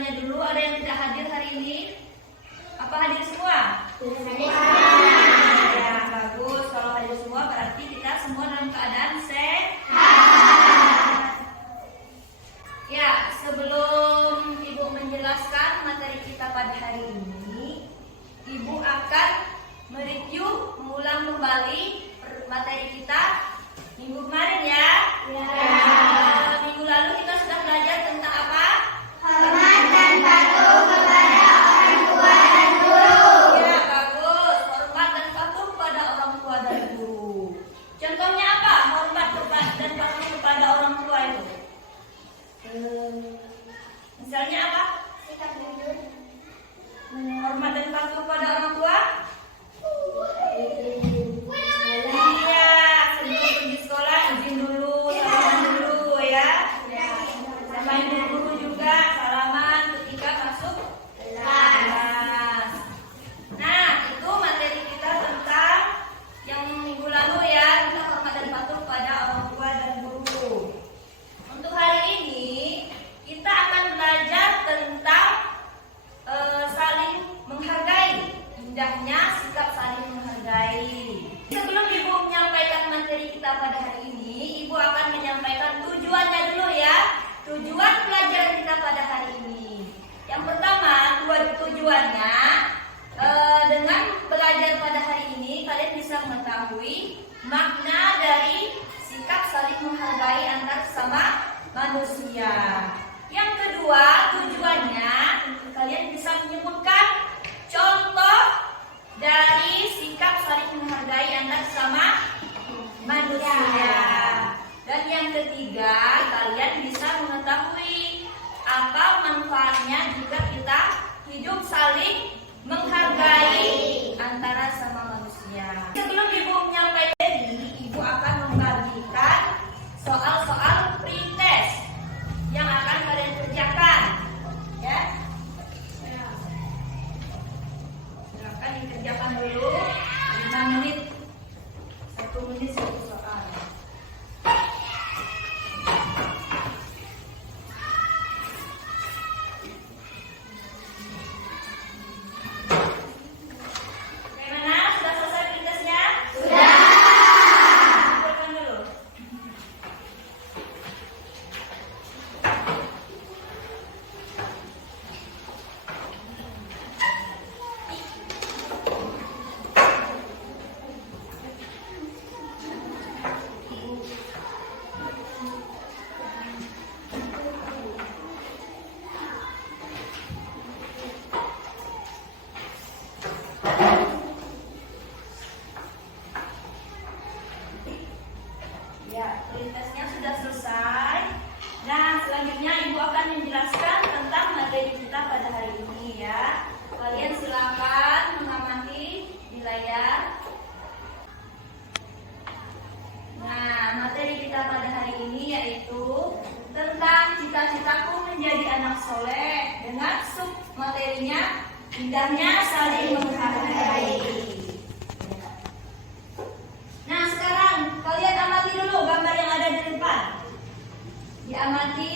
tanya dulu, ada yang tidak hadir hari ini? Apa hadir semua? Ya, bagus. Kalau hadir semua berarti kita semua dalam keadaan sehat. Ya, sebelum Ibu menjelaskan materi kita pada hari ini, Ibu akan mereview, mengulang kembali materi kita minggu kemarin ya. Minggu lalu kita sudah belajar tentang apa? Hormat dan patuh kepada orang tua dan guru. Ya, bagus. Hormat dan patuh kepada orang tua dan guru. Contohnya apa? Hormat dan patuh kepada orang tua itu. Misalnya apa? Sikap jujur. Hormat dan patuh kepada orang tua? Sikap saling menghargai. Sebelum Ibu menyampaikan materi kita pada hari ini, Ibu akan menyampaikan tujuannya dulu ya. Tujuan pelajaran kita pada hari ini. Yang pertama, tujuannya dengan belajar pada hari ini kalian bisa mengetahui makna dari sikap saling menghargai antar sesama manusia. Yang kedua, tujuannya kalian bisa menyebutkan contoh dari sikap saling menghargai antar sesama manusia. Dan yang ketiga, kalian bisa mengetahui apa manfaatnya jika kita hidup saling menghargai antara sama manusia. Sebelum Ibu menyampaikan ini, Ibu akan membagikan soal-soal pretest yang akan kalian kerjakan. Ya. Silakan dikerjakan dulu 5 menit. 1 menit 1 soal. Bagaimana? Sudah selesai pretestnya? Sudah. Kerjakan dulu. Ya, pretestnya sudah selesai. Nah, selanjutnya Ibu akan menjelaskan tentang materi kita pada hari ini ya. Kalian silakan mengamati di layar. Nah, materi kita pada hari ini yaitu tentang cita-citaku menjadi anak soleh, dengan sub materinya indahnya saling menghargai. Nah, sekarang kalian amati dulu gambar yang ada di depan. Diamati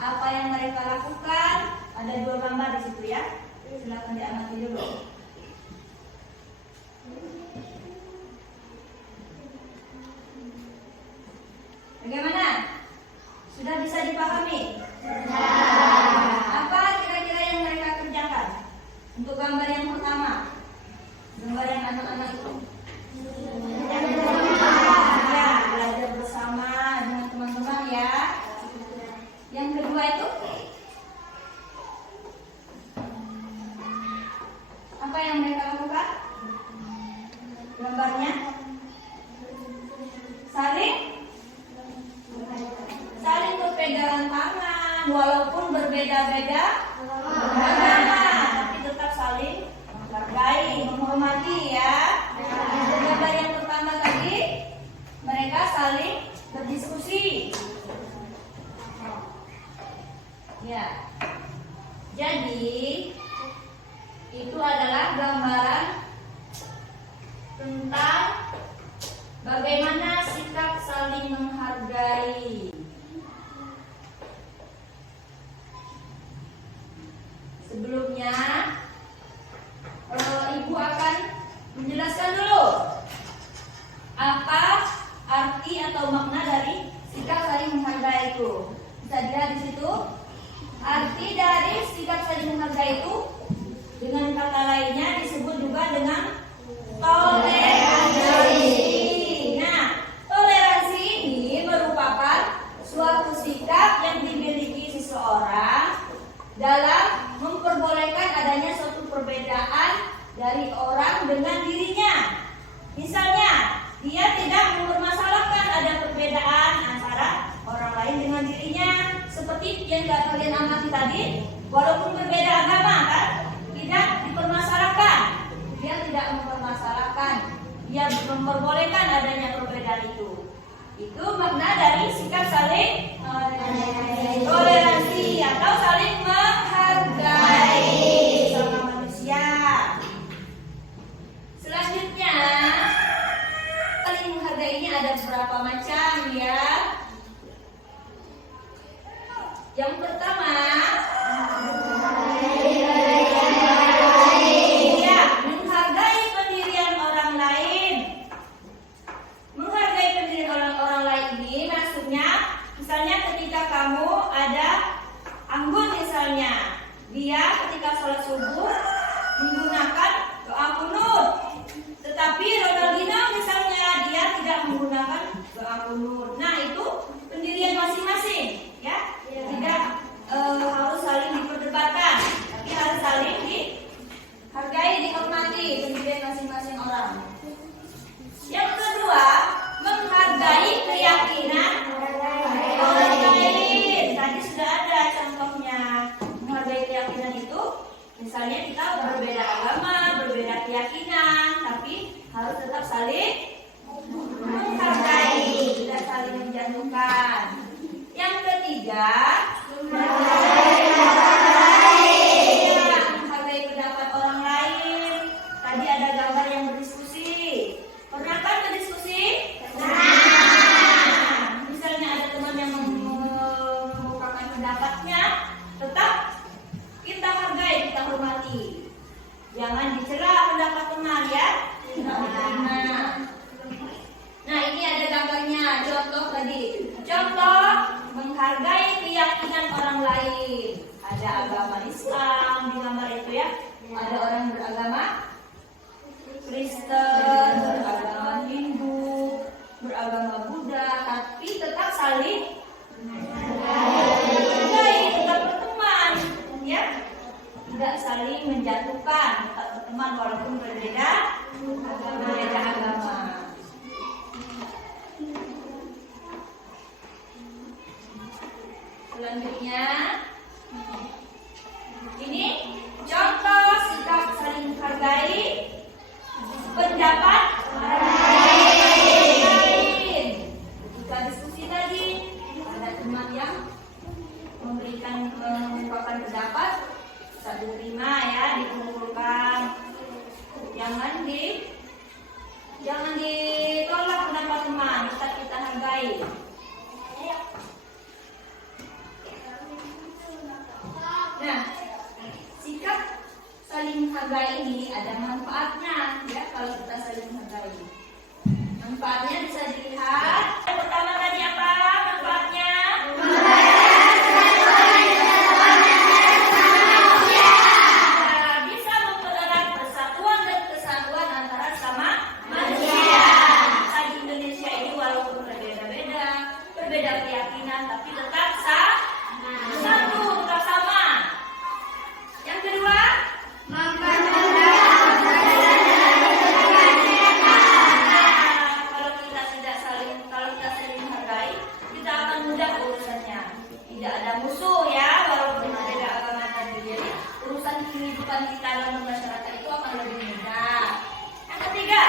apa yang mereka lakukan. Ada 2 gambar di situ ya. Silakan diamati dulu. Bagaimana? Sudah bisa dipahami? Apa kira-kira yang mereka kerjakan? Untuk gambar yang pertama, gambar yang anak-anak itu. Ya, belajar bersama dengan teman-teman ya. Yang kedua itu apa yang mereka lakukan? Gambarnya saling berpegangan tangan, walaupun berbeda-beda agama, tapi tetap saling menghargai, menghormati ya. Gambar yang pertama tadi, mereka saling berdiskusi. Ya, jadi itu adalah gambaran tentang bagaimana sikap saling menghargai. Sebelumnya, Ibu akan menjelaskan dulu apa arti atau makna dari sikap saling menghargai itu. Bisa dilihat di situ. Arti dari sikap saling menghargai itu dengan kata lainnya disebut juga dengan toleransi. Nah, toleransi ini merupakan suatu sikap yang dimiliki seseorang dalam memperbolehkan adanya suatu perbedaan dari orang dengan dirinya. Misalnya, dia tidak mempermasalahkan ada perbedaan antara orang lain dengan dirinya. Seperti yang kalian amati tadi, walaupun berbeda agama kan, tidak dipermasalahkan. Dia tidak mempermasalahkan. Dia memperbolehkan adanya perbedaan itu. Itu makna dari sikap saling toleransi atau saling menghargai sama manusia. Selanjutnya, saling menghargai ini ada beberapa macam ya. Yang pertama, ya, menghargai pendirian orang lain. Menghargai pendirian orang lain ini maksudnya, misalnya ketika kamu ada anggun misalnya, dia ketika sholat subuh menggunakan doa kunut, tetapi Ronaldinho misalnya dia tidak menggunakan doa kunut. Nah itu pendirian masing-masing, ya, tidak harus saling diperdebatkan, tapi harus saling dihargai, dihormati pendirian masing-masing orang. Yang kedua, menghargai keyakinan orang lain. Tadi sudah ada contohnya. Menghargai keyakinan itu, misalnya kita berbeda agama, berbeda keyakinan, tapi harus tetap saling menghargai, tidak saling menjatuhkan. Yang ketiga, menghargai pendapat orang lain. Tadi ada gambar yang berdiskusi. Pernah kan berdiskusi? Nah, misalnya ada teman yang mengemukakan pendapatnya, tetap kita hargai, kita hormati. Jangan dicela pendapat teman ya. Nah, ini ada gambarnya, contoh tadi. Contoh menghargai keyakinan orang lain. Ada agama Islam di gambar itu ya. Ada orang beragama Kristen, beragama Hindu, beragama Buddha, tapi tetap saling menghargai, tetap berteman, ya, tidak saling menjatuhkan, tetap berteman walaupun berbeda agama. Selanjutnya, ini contoh sikap saling menghargai pendapat lain. Kita diskusi tadi, ada teman yang mengungkapkan pendapat, bisa diterima ya, dikumpulkan. Jangan ditolak pendapat teman, tetap kita hargai. Nah, sikap saling menghargai ini ada manfaatnya ya kalau kita saling menghargai. Manfaatnya bisa dilihat. Yang pertama tadi apa manfaatnya? Bisa mempererat persatuan dan kesatuan antara sama manusia. Di Indonesia ini walaupun berbeda-beda, berbeda keyakinan, tapi tetap satu, tetap sama. Yang kedua, kalau kita saling menghargai, kita akan mudah urusannya. Tidak ada musuh ya, walaupun berbeda agama tadi. Jadi urusan kehidupan kita dalam masyarakat itu akan lebih mudah. Yang ketiga,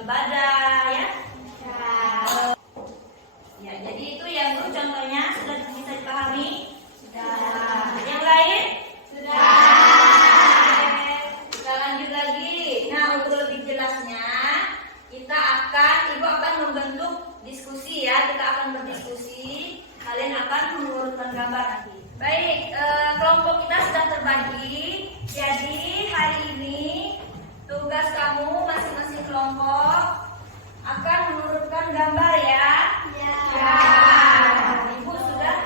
ibadah ya. Ya, jadi itu yang Bu contohnya sudah bisa dipahami? Sudah. Yang lain? Sudah. Kita lanjut lagi. Nah, untuk lebih jelasnya, Ibu akan membentuk diskusi ya. Kita akan berdiskusi. Kalian akan mengurutkan gambar nanti. Baik, kelompok kita sudah terbagi. Jadi hari ini tugas kamu masing-masing kelompok akan mengurutkan gambar ya. Ya. Ibu sudah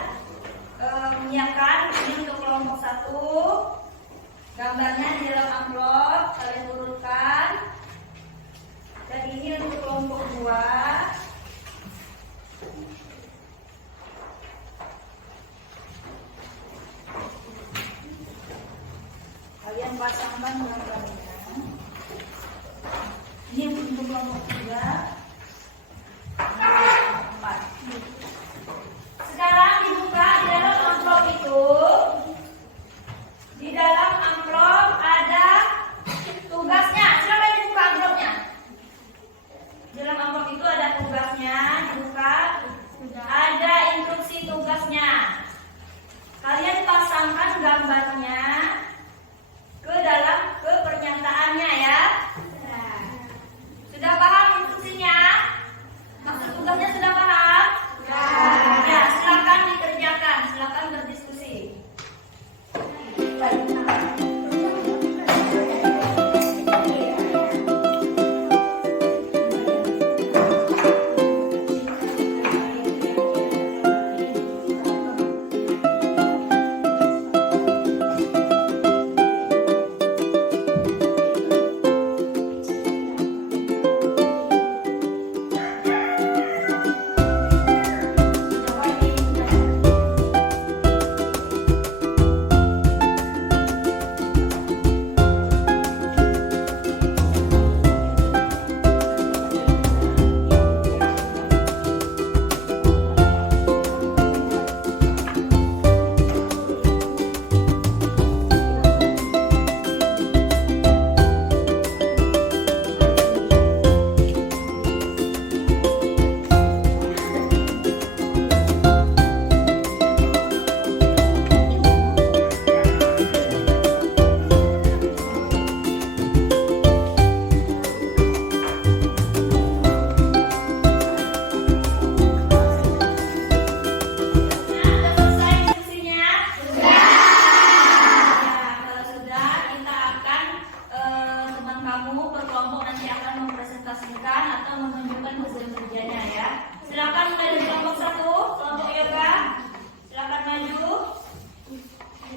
menyiapkan ini untuk kelompok 1. Gambarnya di dalam amplop kalian urutkan. Dan ini untuk kelompok 2. Kalian pasangkan gambarnya. Ini untuk kelompok 3. 4. Sekarang dibuka di dalam amplop itu. Di dalam amplop ada tugasnya. Silakan dibuka amplopnya. Di dalam amplop itu ada tugasnya. Dibuka. Ada instruksi tugasnya. Kalian pasangkan gambarnya ke pernyataannya ya. Sudah paham instruksinya? Maksud tugasnya sudah paham? Ya, silakan dikerjakan, silakan berdiskusi.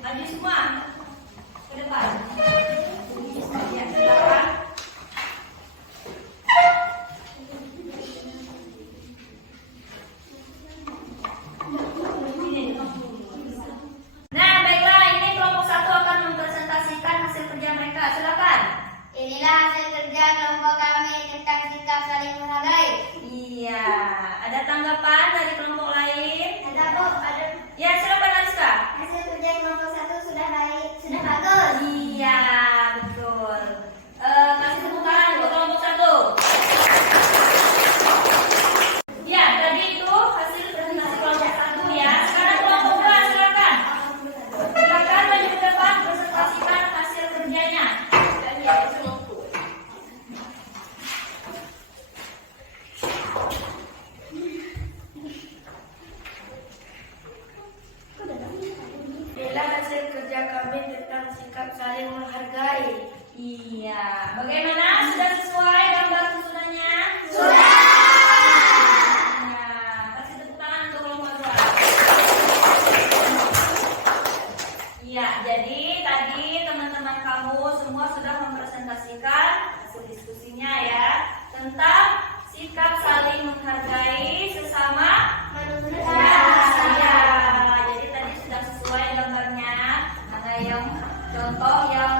Maju semua ke depan. Ya, silakan. Nah, baiklah, ini kelompok 1 akan mempresentasikan hasil kerja mereka. Silakan. Inilah hasil kerja kelompok kami tentang sikap saling menghargai. Iya, ada tanggapan dari kelompok lain? Ada Bu, ada. Ya, silakan Aliska. Hasil kerja kelompok 1 sudah baik, sudah bagus. Iya, betul. Kasih tepuk tangan untuk kelompok 1. Ya, tadi itu hasil presentasi kelompok 1 ya. Sekarang kelompok 2, silakan. Silakan maju ke depan presentasikan hasil kerjanya. Inilah hasil kerja kami tentang sikap saling menghargai. Iya, bagaimana? Sudah sesuai gambar susunannya? Sudah. Nah, kasih tepuk tangan untuk kelompok 2. Iya, jadi tadi teman-teman kamu semua sudah mempresentasikan hasil diskusinya ya tentang sikap saling menghargai sesama manusia. Ya, jadi tadi sudah sesuai gambarnya. Mana yang contoh yang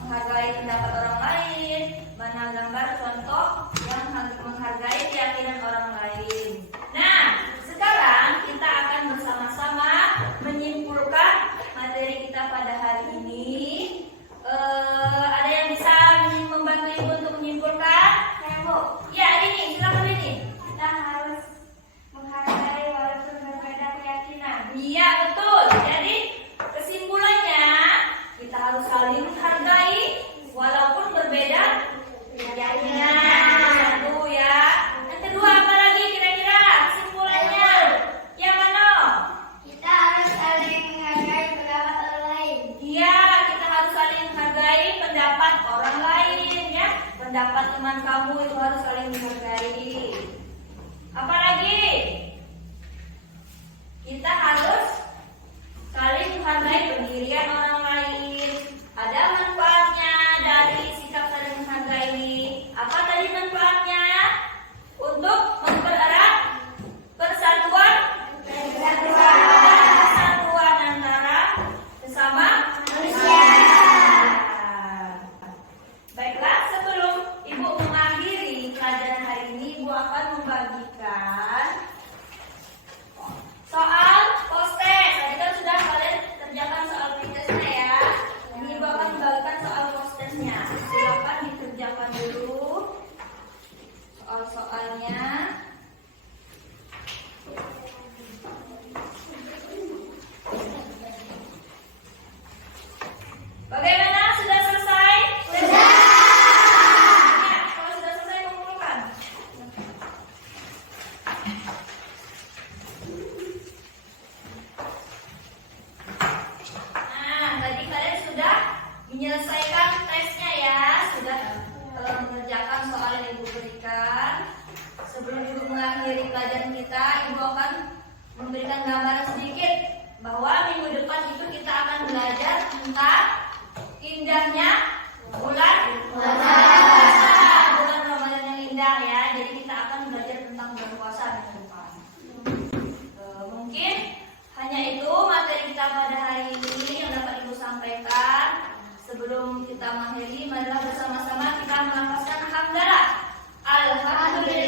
menghargai pendapat orang lain, mana gambar contoh yang menghargai keyakinan orang lain. Nah, sekarang kita akan bersama-sama menyimpulkan materi kita pada hari ini. Ada yang bisa membantu Ibu untuk menyimpulkan? Ya Bu. Ya, baik. Apalagi kita harus saling menghargai pendirian orang lain. Ada manfaatnya dari sikap saling menghargai ini. Apa tadi manfaatnya? Untuk mempererat persatuan antara sesama manusia. Baiklah, sebelum Ibu mengakhiri pelajaran hari ini, Ibu akan membagikan soal postes. Tadi kan sudah kalian kerjakan soal postesnya ya. Ini Ibu akan membagikan soal postesnya. Silakan dikerjakan dulu soal-soalnya. Bagaimana? Sudah selesai? Sudah. Ya, kalau sudah selesai kumpulkan. Nah, tadi kalian sudah menyelesaikan tesnya ya, sudah mengerjakan soal yang Ibu berikan. Sebelum Ibu mengakhiri pelajaran kita, Ibu akan memberikan gambaran sedikit bahwa minggu depan itu kita akan belajar tentang indahnya bulan Ramadan yang indah ya. Jadi kita akan belajar tentang bulan puasa minggu depan. Mungkin hanya itu materi kita pada hari ini yang dapat Ibu sampaikan. Sebelum kita mengakhiri, marilah bersama-sama kita melafazkan hamdalah. Alhamdulillah.